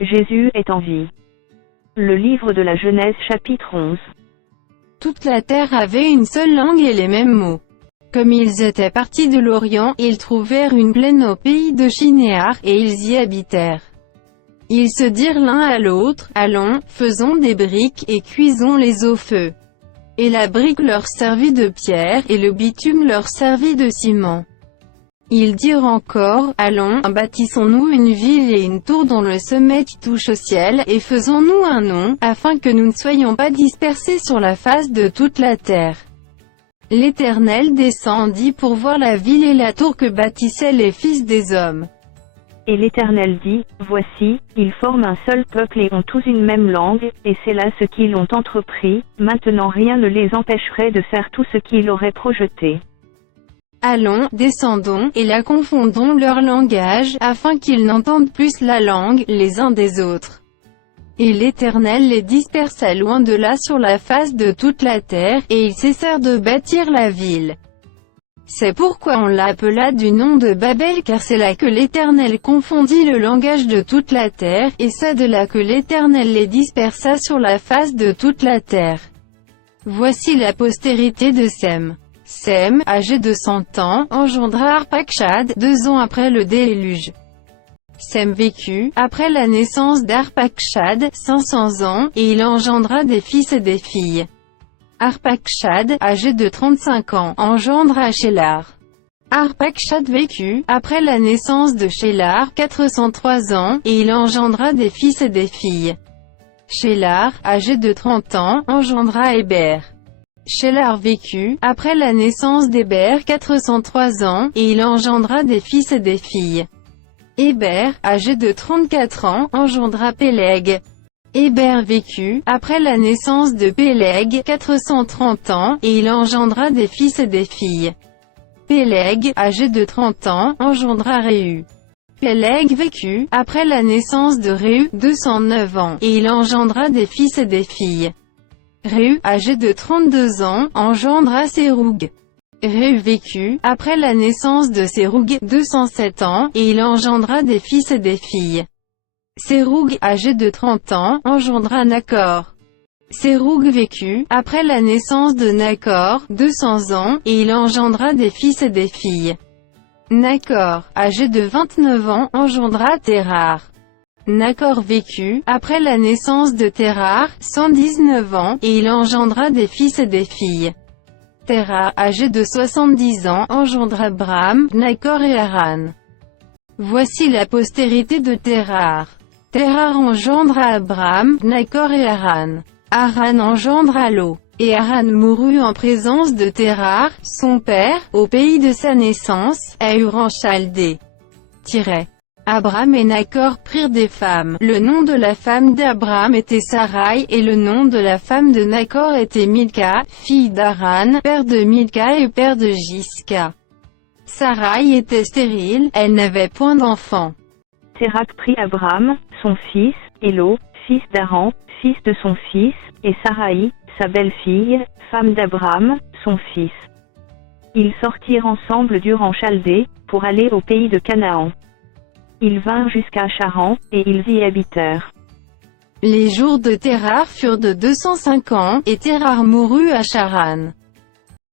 Jésus est en vie. Le livre de la Genèse chapitre 11. Toute la terre avait une seule langue et les mêmes mots. Comme ils étaient partis de l'Orient, ils trouvèrent une plaine au pays de Shinéar, et ils y habitèrent. Ils se dirent l'un à l'autre, allons, faisons des briques, et cuisons-les au feu. Et la brique leur servit de pierre, et le bitume leur servit de ciment. Ils dirent encore, allons, bâtissons-nous une ville et une tour dont le sommet touche au ciel, et faisons-nous un nom, afin que nous ne soyons pas dispersés sur la face de toute la terre. L'Éternel descendit pour voir la ville et la tour que bâtissaient les fils des hommes. Et l'Éternel dit, voici, ils forment un seul peuple et ont tous une même langue, et c'est là ce qu'ils ont entrepris, maintenant rien ne les empêcherait de faire tout ce qu'ils auraient projeté. Allons, descendons, et la confondons leur langage, afin qu'ils n'entendent plus la langue, les uns des autres. Et l'Éternel les dispersa loin de là sur la face de toute la terre, et ils cessèrent de bâtir la ville. C'est pourquoi on l'appela du nom de Babel, car c'est là que l'Éternel confondit le langage de toute la terre, et c'est de là que l'Éternel les dispersa sur la face de toute la terre. Voici la postérité de Sem. Sem, âgé de 100 ans, engendra Arpachshad, 2 ans après le déluge. Sem vécut, après la naissance d'Arpachshad, 500 ans, et il engendra des fils et des filles. Arpachshad, âgé de 35 ans, engendra Shélar. Arpachshad vécut, après la naissance de Shélar, 403 ans, et il engendra des fils et des filles. Shélar, âgé de 30 ans, engendra Héber. Shélar vécut, après la naissance d'Héber, 403 ans, et il engendra des fils et des filles. Héber, âgé de 34 ans, engendra Péleg. Héber vécut, après la naissance de Péleg, 430 ans, et il engendra des fils et des filles. Péleg, âgé de 30 ans, engendra Réu. Péleg vécut, après la naissance de Réu, 209 ans, et il engendra des fils et des filles. Réu, âgé de 32 ans, engendra Séroug. Réu vécut, après la naissance de Séroug, 207 ans, et il engendra des fils et des filles. Séroug, âgé de 30 ans, engendra Nakor. Séroug vécut, après la naissance de Nakor, 200 ans, et il engendra des fils et des filles. Nakor, âgé de 29 ans, engendra Térar. Nakor vécut, après la naissance de Térar, 119 ans, et il engendra des fils et des filles. Térar, âgé de 70 ans, engendra Bram, Nakor et Haran. Voici la postérité de Térar. Térar engendra Abram, Nakor et Haran. Haran engendra Lot. Et Haran mourut en présence de Térar, son père, au pays de sa naissance, à Ur en Chaldée. Abram et Nakor prirent des femmes. Le nom de la femme d'Abram était Sarai, et le nom de la femme de Nakor était Milka, fille d'Haran, père de Milka et père de Jiska. Sarai était stérile, elle n'avait point d'enfant. Térak prit Abram, son fils, et Lot, fils d'Haran, fils de son fils, et Sarai, sa belle-fille, femme d'Abram, son fils. Ils sortirent ensemble d'Ur en Chaldée, pour aller au pays de Canaan. Ils vinrent jusqu'à Charan, et ils y habitèrent. Les jours de Térar furent de 205 ans, et Térar mourut à Charan.